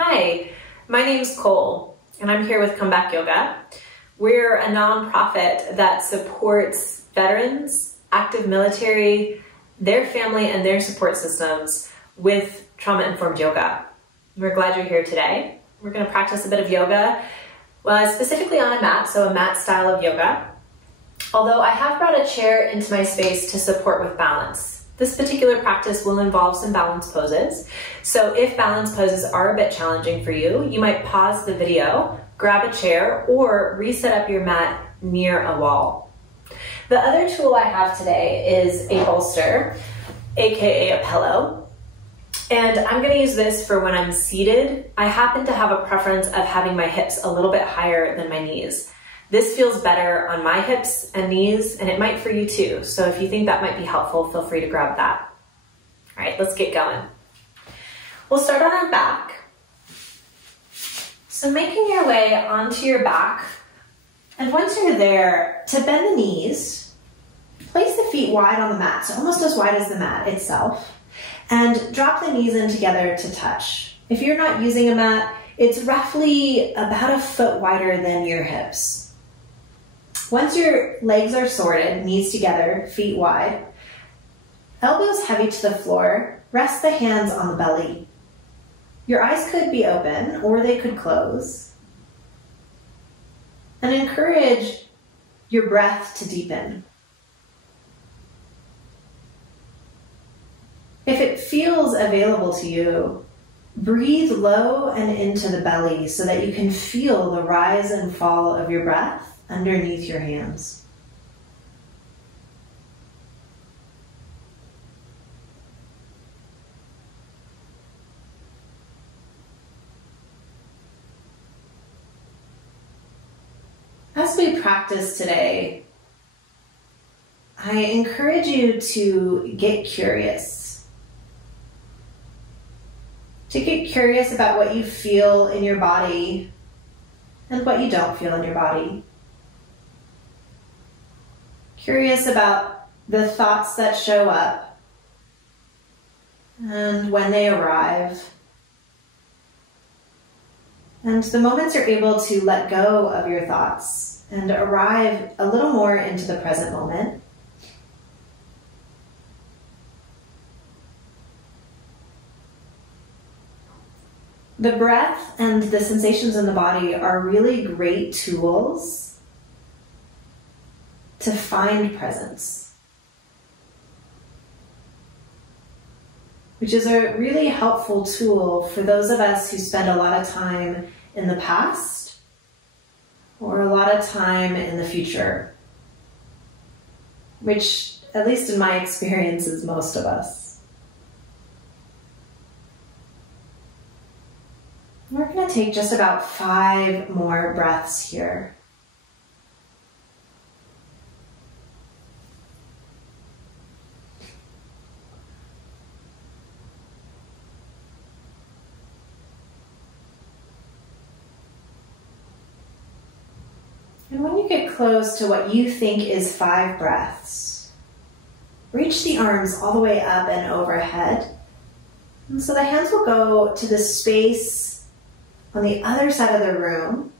Hi, my name's Cole, and I'm here with Come Back Yoga. We're a nonprofit that supports veterans, active military, their family, and their support systems with trauma-informed yoga. We're glad you're here today. We're going to practice a bit of yoga, specifically on a mat, so a mat style of yoga. Although I have brought a chair into my space to support with balance. This particular practice will involve some balance poses. So if balance poses are a bit challenging for you, you might pause the video, grab a chair, or reset up your mat near a wall. The other tool I have today is a bolster, aka a pillow. And I'm going to use this for when I'm seated. I happen to have a preference of having my hips a little bit higher than my knees. This feels better on my hips and knees, and it might for you too. So if you think that might be helpful, feel free to grab that. All right, let's get going. We'll start on our back. So making your way onto your back, and once you're there, to bend the knees, place the feet wide on the mat, so almost as wide as the mat itself, and drop the knees in together to touch. If you're not using a mat, it's roughly about a foot wider than your hips. Once your legs are sorted, knees together, feet wide, elbows heavy to the floor, rest the hands on the belly. Your eyes could be open or they could close. And encourage your breath to deepen. If it feels available to you, breathe low and into the belly so that you can feel the rise and fall of your breath underneath your hands. As we practice today, I encourage you to get curious. To get curious about what you feel in your body and what you don't feel in your body. Curious about the thoughts that show up and when they arrive. And the moments you're able to let go of your thoughts and arrive a little more into the present moment. The breath and the sensations in the body are really great tools to find presence, which is a really helpful tool for those of us who spend a lot of time in the past or a lot of time in the future, which, at least in my experience, is most of us. We're going to take just about 5 more breaths here. And when you get close to what you think is 5 breaths, reach the arms all the way up and overhead. And so the hands will go to the space on the other side of the room.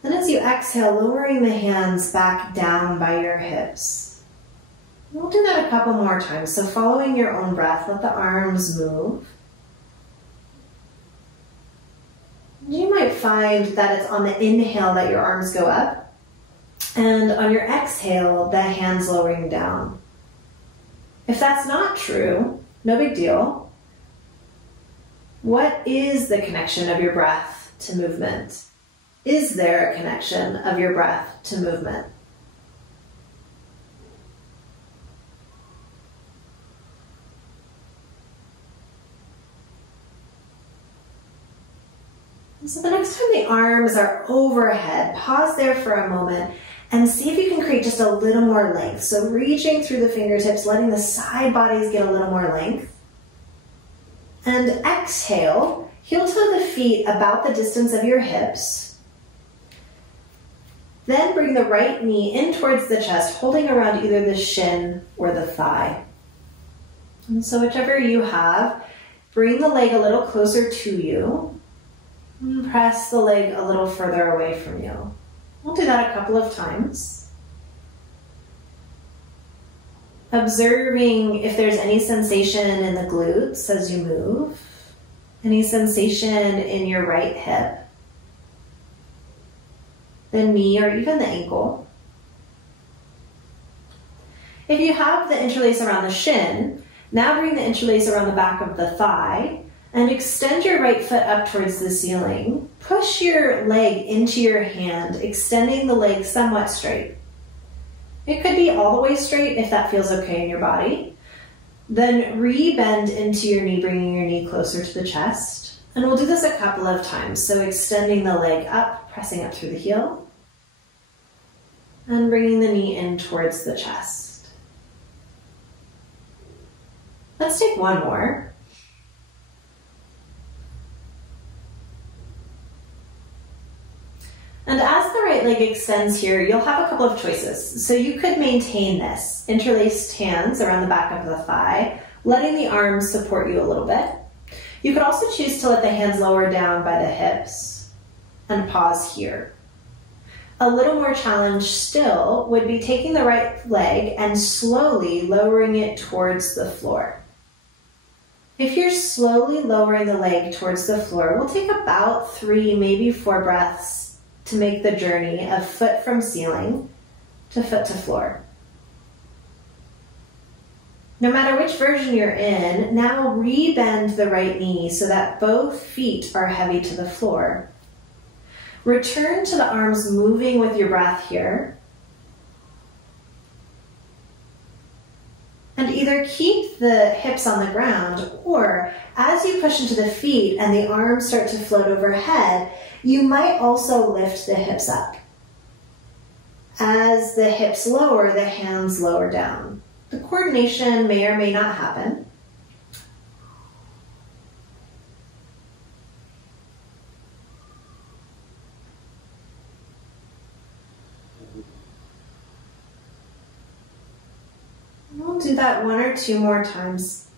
Then as you exhale, lowering the hands back down by your hips. We'll do that a couple more times. So following your own breath, let the arms move. You might find that it's on the inhale that your arms go up. And on your exhale, the hands lowering down. If that's not true, no big deal. What is the connection of your breath to movement? Is there a connection of your breath to movement? And so the next time the arms are overhead, pause there for a moment and see if you can create just a little more length. So reaching through the fingertips, letting the side bodies get a little more length. And exhale, heel toe the feet about the distance of your hips. Then bring the right knee in towards the chest, holding around either the shin or the thigh. And so whichever you have, bring the leg a little closer to you. And press the leg a little further away from you. We'll do that a couple of times. Observing if there's any sensation in the glutes as you move, any sensation in your right hip, the knee, or even the ankle. If you have the interlace around the shin, now bring the interlace around the back of the thigh and extend your right foot up towards the ceiling. Push your leg into your hand, extending the leg somewhat straight. It could be all the way straight if that feels okay in your body. Then re-bend into your knee, bringing your knee closer to the chest. And we'll do this a couple of times. So extending the leg up, pressing up through the heel, and bringing the knee in towards the chest. Let's take one more. And as the right leg extends here, you'll have a couple of choices. So you could maintain this, interlaced hands around the back of the thigh, letting the arms support you a little bit. You could also choose to let the hands lower down by the hips and pause here. A little more challenge still would be taking the right leg and slowly lowering it towards the floor. If you're slowly lowering the leg towards the floor, we'll take about 3, maybe 4 breaths to make the journey of foot from ceiling to foot to floor. No matter which version you're in, now re-bend the right knee so that both feet are heavy to the floor. Return to the arms moving with your breath here. And either keep the hips on the ground, or as you push into the feet and the arms start to float overhead, you might also lift the hips up. As the hips lower, the hands lower down. The coordination may or may not happen. We'll do that 1 or 2 more times.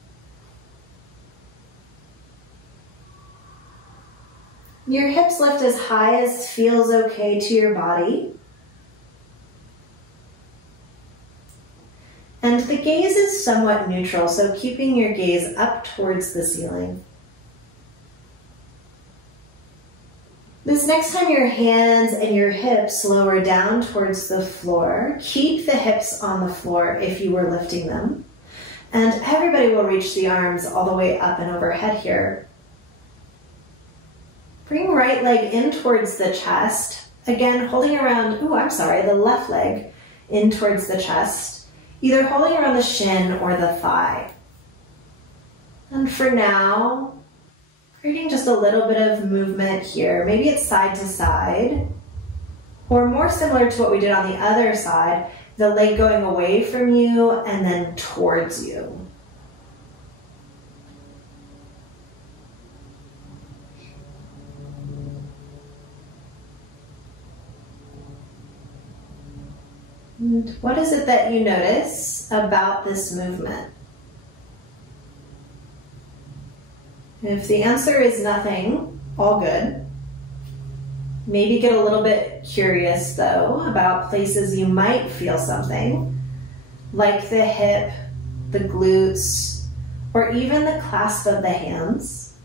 Your hips lift as high as feels okay to your body. And the gaze is somewhat neutral, so keeping your gaze up towards the ceiling. This next time your hands and your hips lower down towards the floor, keep the hips on the floor if you were lifting them. And everybody will reach the arms all the way up and overhead here. Bring right leg in towards the chest. Again, holding around, the left leg in towards the chest, either holding around the shin or the thigh. And for now, creating just a little bit of movement here. Maybe it's side to side, or more similar to what we did on the other side, the leg going away from you and then towards you. And what is it that you notice about this movement? If the answer is nothing, all good. Maybe get a little bit curious though about places you might feel something, like the hip, the glutes, or even the clasp of the hands.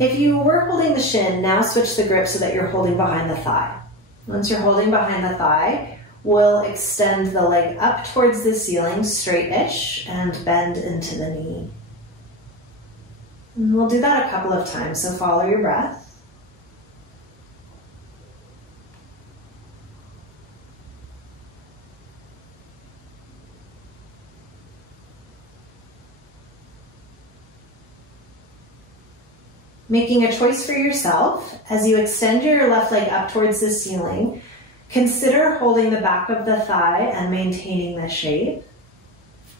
If you were holding the shin, now switch the grip so that you're holding behind the thigh. Once you're holding behind the thigh, we'll extend the leg up towards the ceiling, straight-ish, and bend into the knee. And we'll do that a couple of times, so follow your breath. Making a choice for yourself, as you extend your left leg up towards the ceiling, consider holding the back of the thigh and maintaining the shape.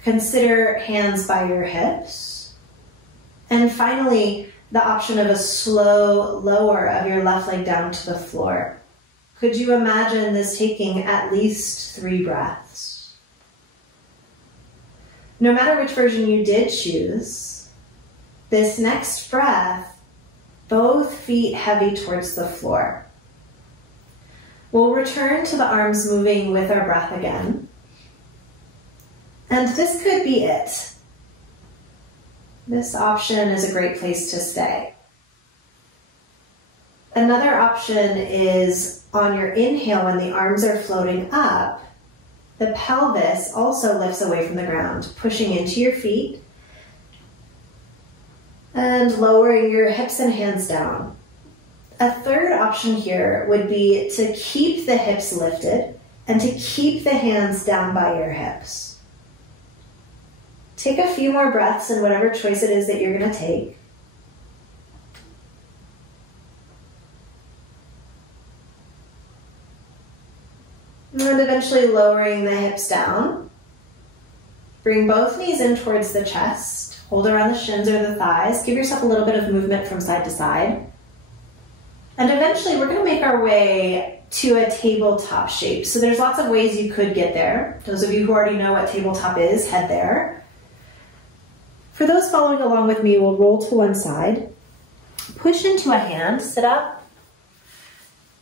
Consider hands by your hips. And finally, the option of a slow lower of your left leg down to the floor. Could you imagine this taking at least 3 breaths? No matter which version you did choose, this next breath both feet heavy towards the floor. We'll return to the arms moving with our breath again. And this could be it. This option is a great place to stay. Another option is on your inhale, when the arms are floating up, the pelvis also lifts away from the ground, pushing into your feet and lowering your hips and hands down. A third option here would be to keep the hips lifted and to keep the hands down by your hips. Take a few more breaths in whatever choice it is that you're going to take. And eventually lowering the hips down. Bring both knees in towards the chest. Hold around the shins or the thighs. Give yourself a little bit of movement from side to side. And eventually we're going to make our way to a tabletop shape. So there's lots of ways you could get there. Those of you who already know what tabletop is, head there. For those following along with me, we'll roll to one side. Push into a hand, sit up.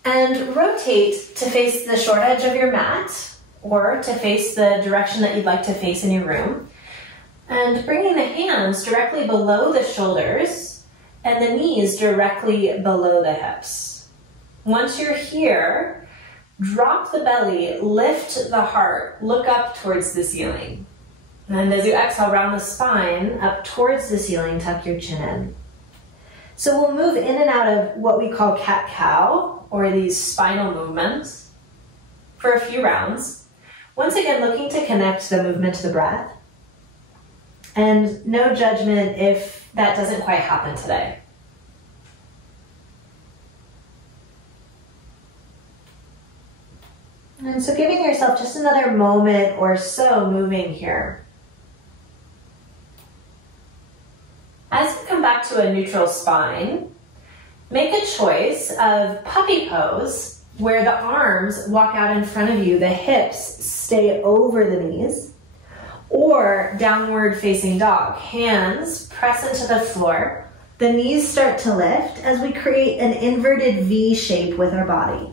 And rotate to face the short edge of your mat or to face the direction that you'd like to face in your room. And bringing the hands directly below the shoulders and the knees directly below the hips. Once you're here, drop the belly, lift the heart, look up towards the ceiling. And as you exhale, round the spine up towards the ceiling, tuck your chin in. So we'll move in and out of what we call cat-cow, or these spinal movements, for a few rounds. Once again, looking to connect the movement to the breath. And no judgment if that doesn't quite happen today. And so giving yourself just another moment or so moving here. As you come back to a neutral spine, make a choice of puppy pose, where the arms walk out in front of you, the hips stay over the knees, or downward facing dog. Hands press into the floor, the knees start to lift as we create an inverted V shape with our body.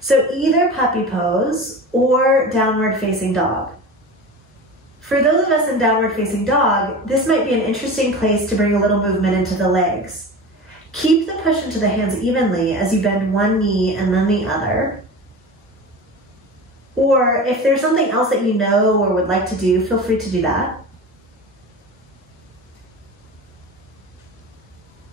So either puppy pose or downward facing dog. For those of us in downward facing dog, this might be an interesting place to bring a little movement into the legs. Keep the push into the hands evenly as you bend one knee and then the other. Or if there's something else that you know or would like to do, feel free to do that.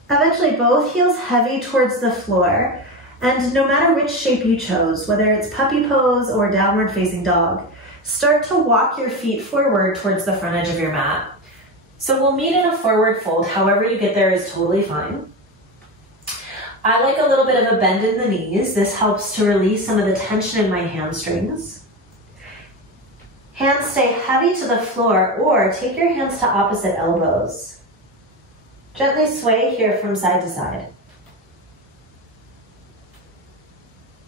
Eventually, both heels heavy towards the floor, and no matter which shape you chose, whether it's puppy pose or downward facing dog, start to walk your feet forward towards the front edge of your mat. So we'll meet in a forward fold. However you get there is totally fine. I like a little bit of a bend in the knees. This helps to release some of the tension in my hamstrings. Hands stay heavy to the floor, or take your hands to opposite elbows. Gently sway here from side to side.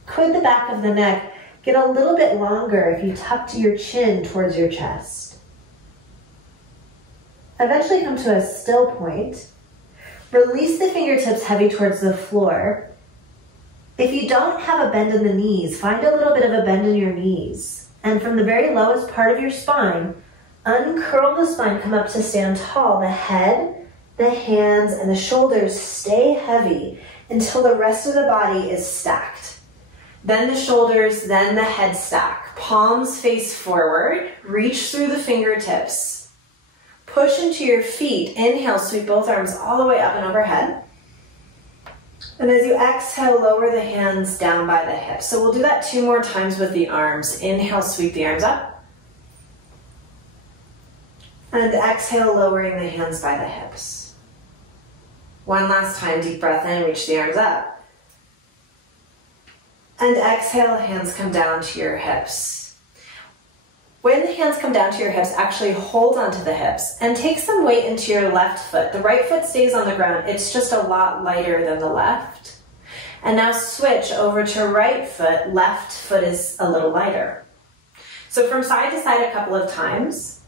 Could the back of the neck get a little bit longer if you tucked your chin towards your chest? Eventually come to a still point. Release the fingertips heavy towards the floor. If you don't have a bend in the knees, find a little bit of a bend in your knees. And from the very lowest part of your spine, uncurl the spine, come up to stand tall. The head, the hands, and the shoulders stay heavy until the rest of the body is stacked. Then the shoulders, then the head stack. Palms face forward, reach through the fingertips. Push into your feet. Inhale, sweep both arms all the way up and overhead. And as you exhale, lower the hands down by the hips. So we'll do that 2 more times with the arms. Inhale, sweep the arms up. And exhale, lowering the hands by the hips. One last time, deep breath in, reach the arms up. And exhale, hands come down to your hips. When the hands come down to your hips, actually hold onto the hips and take some weight into your left foot. The right foot stays on the ground. It's just a lot lighter than the left. And now switch over to right foot. Left foot is a little lighter. So from side to side a couple of times.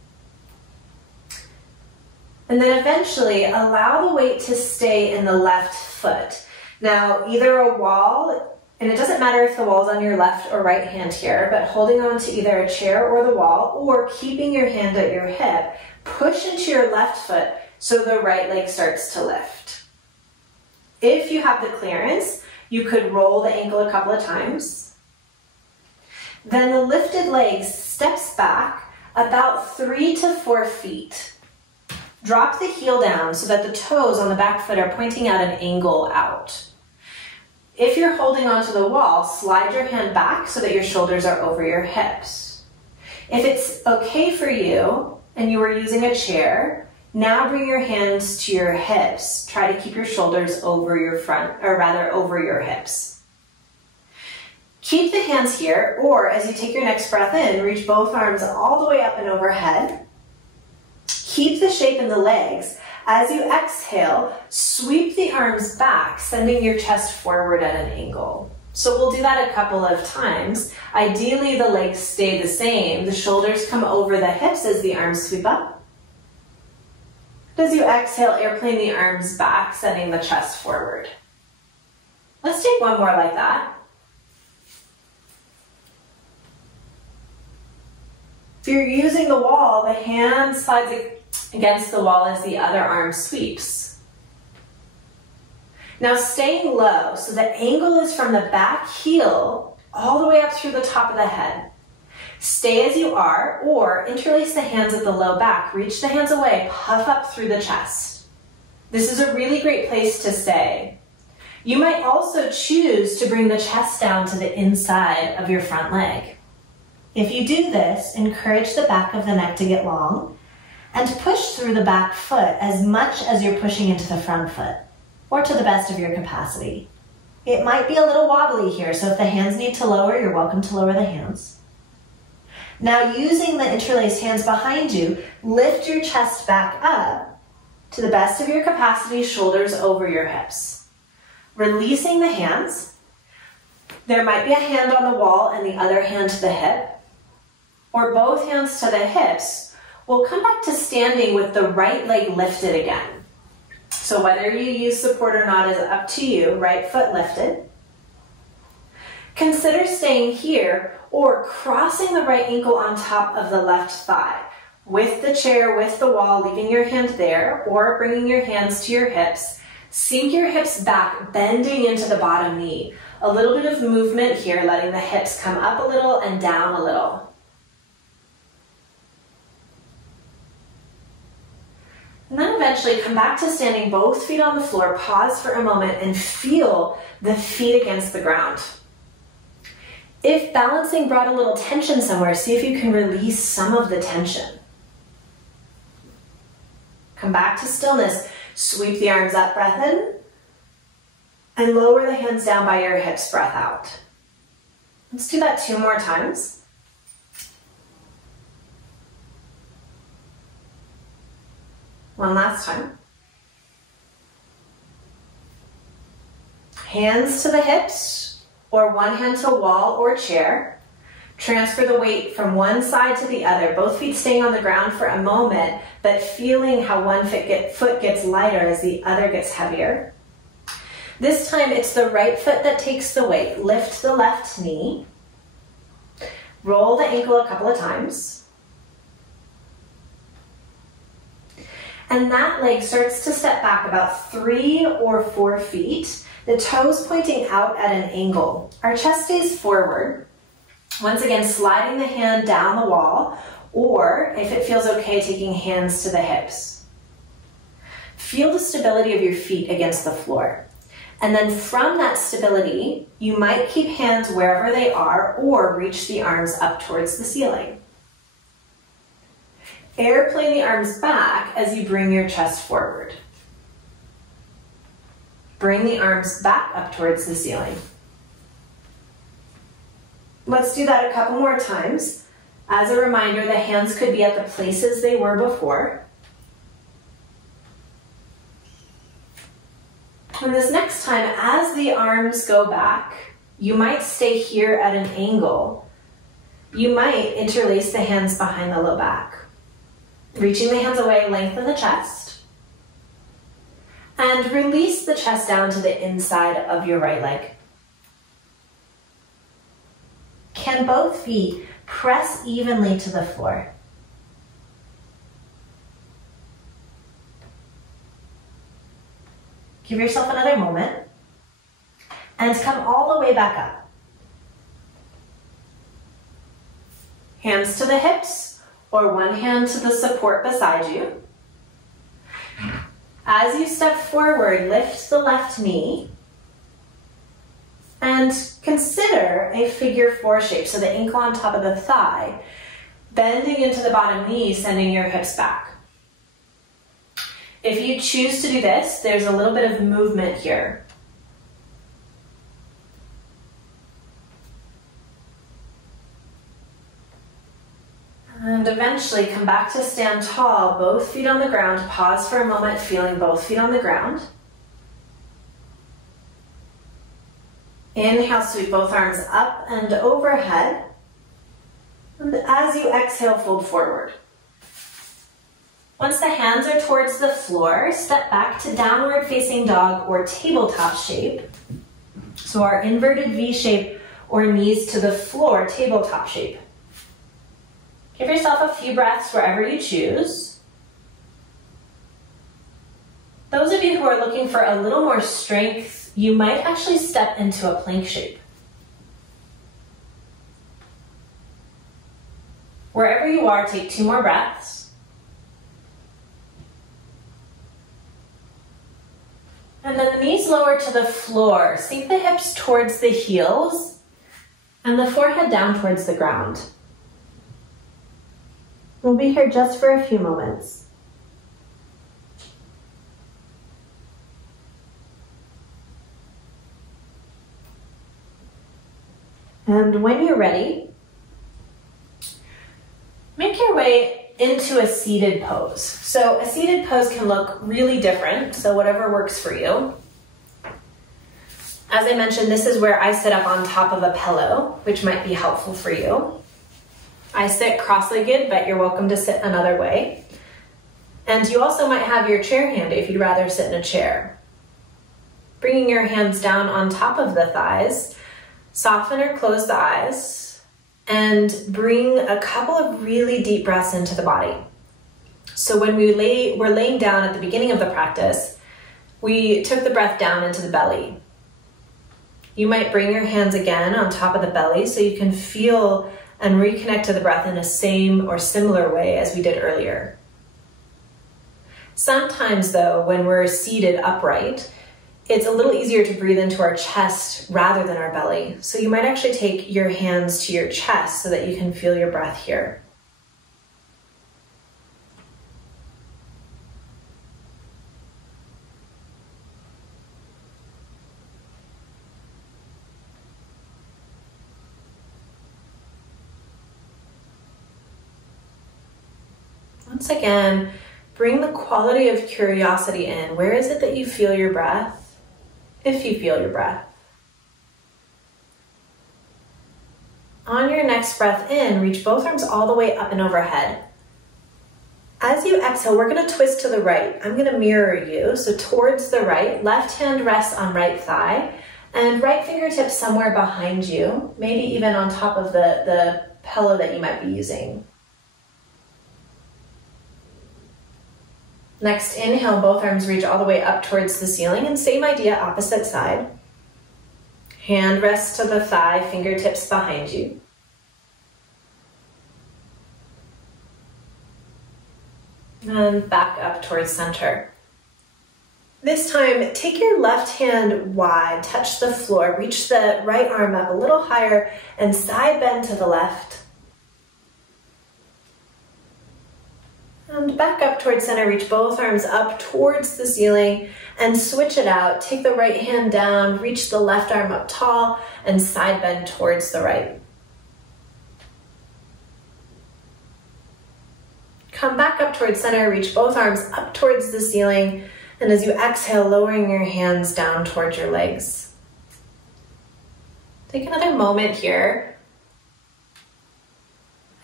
And then eventually allow the weight to stay in the left foot. Now, either a wall, and it doesn't matter if the wall's on your left or right hand here, but holding on to either a chair or the wall, or keeping your hand at your hip, push into your left foot so the right leg starts to lift. If you have the clearance, you could roll the ankle a couple of times. Then the lifted leg steps back about 3 to 4 feet. Drop the heel down so that the toes on the back foot are pointing at an angle out. If you're holding onto the wall, slide your hand back so that your shoulders are over your hips. If it's okay for you and you were using a chair, now bring your hands to your hips. Try to keep your shoulders over your front, or rather over your hips. Keep the hands here, or as you take your next breath in, reach both arms all the way up and overhead. Keep the shape in the legs. As you exhale, sweep the arms back, sending your chest forward at an angle. So we'll do that a couple of times. Ideally, the legs stay the same. The shoulders come over the hips as the arms sweep up. As you exhale, airplane the arms back, sending the chest forward. Let's take one more like that. If you're using the wall, the hand slides against the wall as the other arm sweeps. Now staying low, so the angle is from the back heel all the way up through the top of the head. Stay as you are, or interlace the hands at the low back. Reach the hands away, puff up through the chest. This is a really great place to stay. You might also choose to bring the chest down to the inside of your front leg. If you do this, encourage the back of the neck to get long and push through the back foot as much as you're pushing into the front foot, or to the best of your capacity. It might be a little wobbly here, so if the hands need to lower, you're welcome to lower the hands. Now, using the interlaced hands behind you, lift your chest back up to the best of your capacity, shoulders over your hips. Releasing the hands. There might be a hand on the wall and the other hand to the hip, or both hands to the hips. We'll come back to standing with the right leg lifted again. So whether you use support or not is up to you. Right foot lifted. Consider staying here or crossing the right ankle on top of the left thigh. With the chair, with the wall, leaving your hand there, or bringing your hands to your hips. Sink your hips back, bending into the bottom knee. A little bit of movement here, letting the hips come up a little and down a little. And then eventually come back to standing, both feet on the floor. Pause for a moment and feel the feet against the ground. If balancing brought a little tension somewhere, see if you can release some of the tension. Come back to stillness. Sweep the arms up, breath in. And lower the hands down by your hips, breath out. Let's do that 2 more times. One last time. Hands to the hips, or one hand to wall or chair. Transfer the weight from one side to the other, both feet staying on the ground for a moment, but feeling how one foot gets lighter as the other gets heavier. This time it's the right foot that takes the weight. Lift the left knee. Roll the ankle a couple of times. And that leg starts to step back about 3 or 4 feet, the toes pointing out at an angle. Our chest stays forward. Once again, sliding the hand down the wall, or if it feels okay, taking hands to the hips. Feel the stability of your feet against the floor. And then from that stability, you might keep hands wherever they are or reach the arms up towards the ceiling. Airplane the arms back as you bring your chest forward. Bring the arms back up towards the ceiling. Let's do that a couple more times. As a reminder, the hands could be at the places they were before. And this next time, as the arms go back, you might stay here at an angle. You might interlace the hands behind the low back. Reaching the hands away, lengthen the chest. And release the chest down to the inside of your right leg. Can both feet press evenly to the floor? Give yourself another moment. And come all the way back up. Hands to the hips, or one hand to the support beside you. As you step forward, lift the left knee and consider a figure 4 shape. So the ankle on top of the thigh, bending into the bottom knee, sending your hips back. If you choose to do this, there's a little bit of movement here. And eventually come back to stand tall, both feet on the ground. Pause for a moment, feeling both feet on the ground. Inhale, sweep both arms up and overhead. And as you exhale, fold forward. Once the hands are towards the floor, step back to downward facing dog or tabletop shape. So our inverted V shape or knees to the floor, tabletop shape. Give yourself a few breaths wherever you choose. Those of you who are looking for a little more strength, you might actually step into a plank shape. Wherever you are, take 2 more breaths. And then the knees lower to the floor. Sink the hips towards the heels and the forehead down towards the ground. We'll be here just for a few moments. And when you're ready, make your way into a seated pose. So a seated pose can look really different, so whatever works for you. As I mentioned, this is where I sit up on top of a pillow, which might be helpful for you. I sit cross-legged, but you're welcome to sit another way. And you also might have your chair handy if you'd rather sit in a chair. Bringing your hands down on top of the thighs, soften or close the eyes, and bring a couple of really deep breaths into the body. So when we're laying down at the beginning of the practice, we took the breath down into the belly. You might bring your hands again on top of the belly so you can feel and reconnect to the breath in the same or similar way as we did earlier. Sometimes though, when we're seated upright, it's a little easier to breathe into our chest rather than our belly. So you might actually take your hands to your chest so that you can feel your breath here. Once again, bring the quality of curiosity in. Where is it that you feel your breath? If you feel your breath. On your next breath in, reach both arms all the way up and overhead. As you exhale, we're going to twist to the right. I'm going to mirror you, so towards the right. Left hand rests on right thigh, and right fingertip somewhere behind you, maybe even on top of the pillow that you might be using. Next, inhale, both arms reach all the way up towards the ceiling, and same idea, opposite side. Hand rests to the thigh, fingertips behind you. And back up towards center. This time, take your left hand wide, touch the floor, reach the right arm up a little higher, and side bend to the left. And back up towards center, reach both arms up towards the ceiling and switch it out. Take the right hand down, reach the left arm up tall and side bend towards the right. Come back up towards center, reach both arms up towards the ceiling, and as you exhale, lowering your hands down towards your legs. Take another moment here,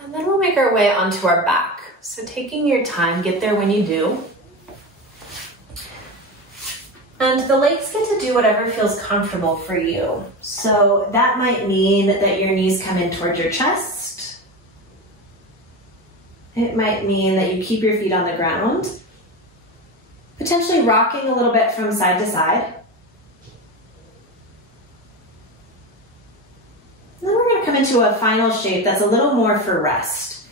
and then we'll make our way onto our back. So taking your time, get there when you do. And the legs get to do whatever feels comfortable for you. So that might mean that your knees come in towards your chest. It might mean that you keep your feet on the ground, potentially rocking a little bit from side to side. And then we're going to come into a final shape that's a little more for rest.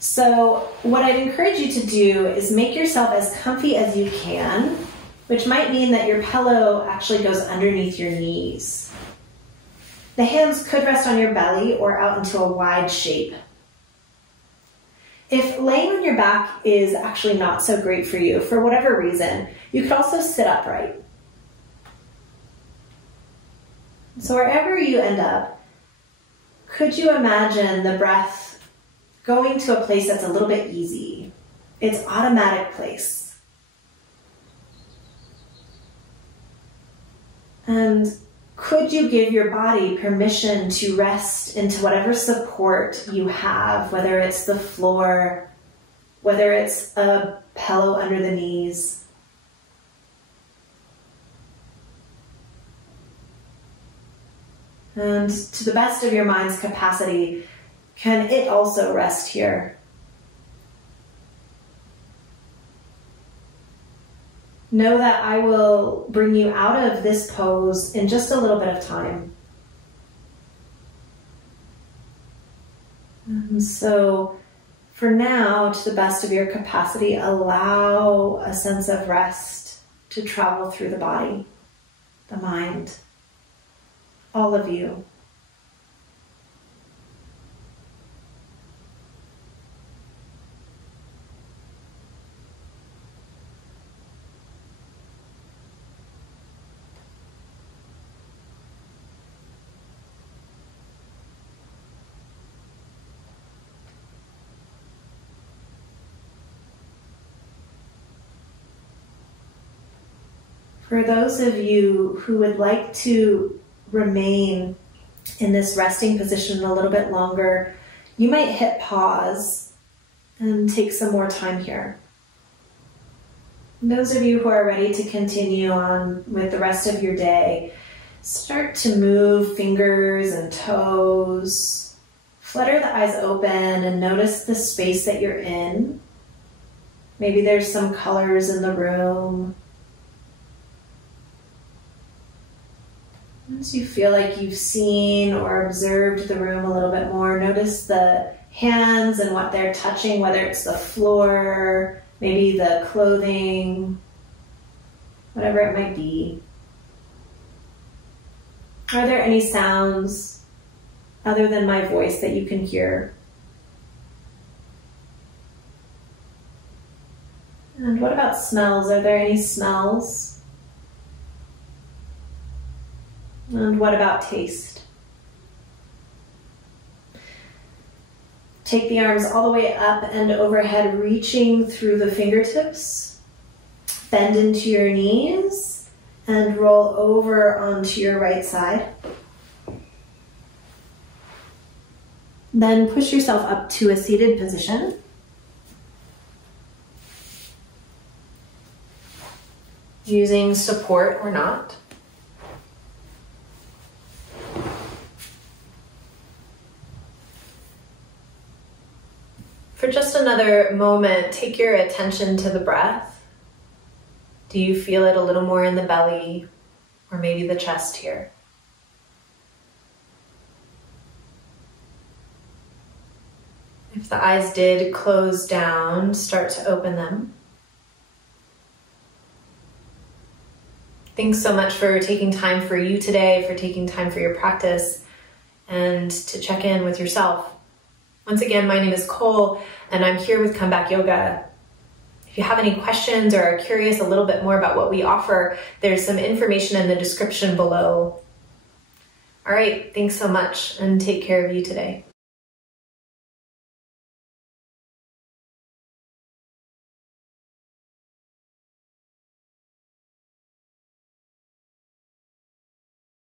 So what I'd encourage you to do is make yourself as comfy as you can, which might mean that your pillow actually goes underneath your knees. The hands could rest on your belly or out into a wide shape. If laying on your back is actually not so great for you, for whatever reason, you could also sit upright. So wherever you end up, could you imagine the breath going to a place that's a little bit easy? It's automatic place. And could you give your body permission to rest into whatever support you have, whether it's the floor, whether it's a pillow under the knees? And to the best of your mind's capacity, can it also rest here? Know that I will bring you out of this pose in just a little bit of time. And so for now, to the best of your capacity, allow a sense of rest to travel through the body, the mind, all of you. For those of you who would like to remain in this resting position a little bit longer, you might hit pause and take some more time here. And those of you who are ready to continue on with the rest of your day, start to move fingers and toes. Flutter the eyes open and notice the space that you're in. Maybe there's some colors in the room. Once you feel like you've seen or observed the room a little bit more, notice the hands and what they're touching, whether it's the floor, maybe the clothing, whatever it might be. Are there any sounds other than my voice that you can hear? And what about smells? Are there any smells? And what about taste? Take the arms all the way up and overhead, reaching through the fingertips. Bend into your knees and roll over onto your right side. Then push yourself up to a seated position. Using support or not. For just another moment, take your attention to the breath. Do you feel it a little more in the belly or maybe the chest here? If the eyes did close down, start to open them. Thanks so much for taking time for you today, for taking time for your practice, and to check in with yourself. Once again, my name is Cole, and I'm here with Comeback Yoga. If you have any questions or are curious a little bit more about what we offer, there's some information in the description below. All right, thanks so much, and take care of you today.